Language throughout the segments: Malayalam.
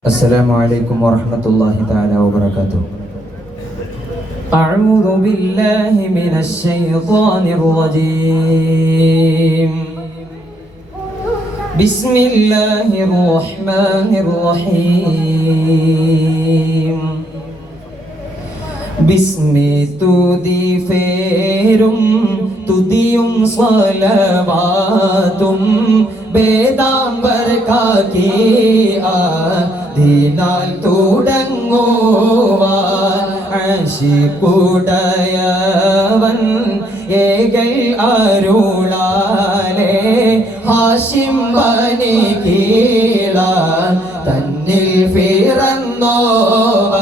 السلام عليكم ورحمة الله تعالى وبركاته أعوذ بالله من الشيطان الرجيم بسم الله الرحمن الرحيم بسم തുതി ഫേരും തുതിയും സ്വലവാത്തും വേദാംബർ ദിനാൽ തുടങ്ങുവാൻ അശിക്കുടയവൻ ഏകൽ അരുളാലേ ഹാഷിം കീഴാൻ തന്നിൽ പിറന്നോവർ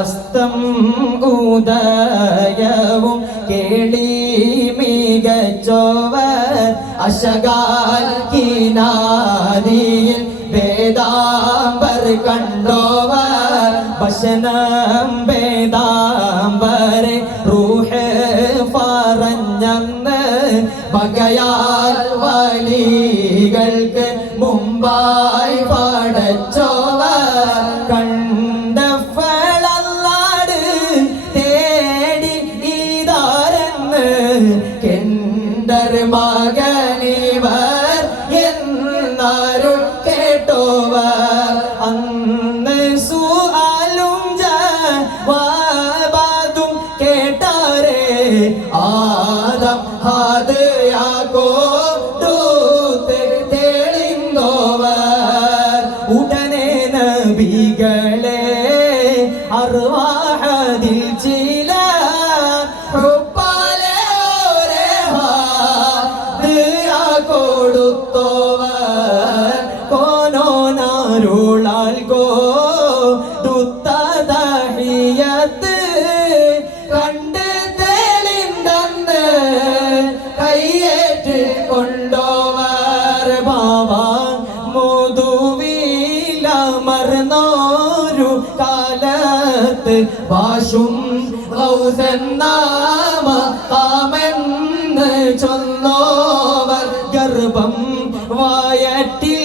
അസ്തം ഉദയവും കേളി മികച്ചോവർ അശകാൽ കിനാദിയിൽ വേദാംബർ കണ്ടോവർ ഭക്ഷണം വേദാംബരെ റൂഹ് പറഞ്ഞന്ന് പകയാൽ വലികൾക്ക് മുമ്പായി പാടച്ചോവ കണ്ട ഫളല്ലാട് തേടി ഇതാരെന്ന് കെണ്ടർ മകനിവർ ആദം ഹാദയാകോ തെളിന്തോവർ ഉടനെ നബികളെ അർവാഹതിൽ ചില ഹുബ്ബാലെ കാലത്ത് ഭാഷും നാമ കാമെന്ന് ചൊന്നോവർ ഗർഭം വായട്ടിൽ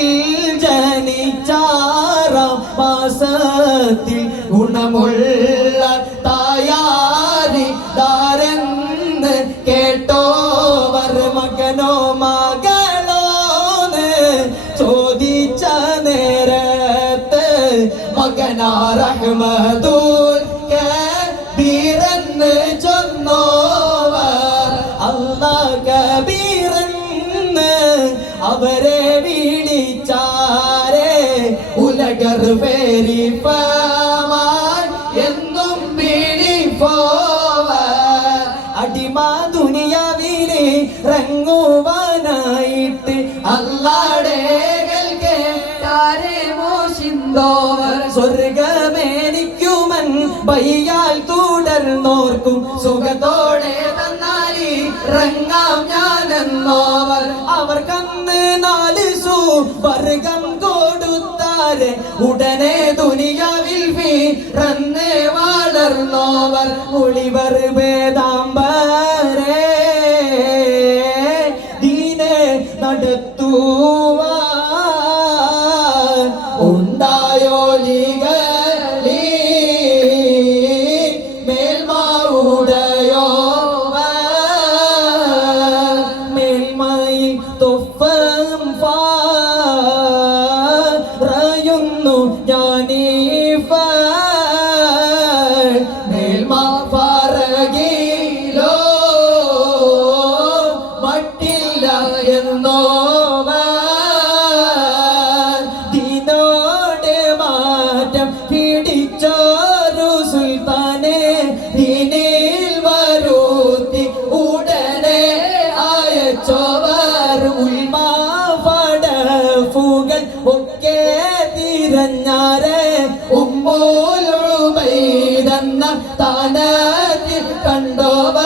ജനിച്ചാറാം മാസത്തിൽ ഗുണമുള്ള തായാരി ദാരെന്ന് കേട്ടോവർ മകനോ മകളോന്ന് ചോദിച്ച നേരത്ത് മകനാ റഹ്മദൂൽ അവരെ വിളിച്ചാരേ ഉലകർ പേരിപ്പമാൻ എന്നും വിളിപ്പോവർ അടിമ ദുനിയാവിലെ റങ്ങുവാനായിട്ട് അല്ലാടെ മോശിന്തോവർ. സ്വർഗമേനിക്കുമൻ ബയ്യാൽ തുടർന്നോർക്കും. സുഖത്തോടെ തന്നാലി റങ്ങാം ഞാനെന്നോവർ അവർക്കന്ന് നാല് സുവർഗം കൊടുത്താരെ. ഉടനെ ദുനിയാവിൽ റന്ന് വളർന്നോവർ ഒളിവർ വേദാംബരേ. ദീനെ നടത്തുവാൻ ามฟ้า ഉമ്മൂലുബൈതെന്ന താനാക്കി കണ്ടോവർ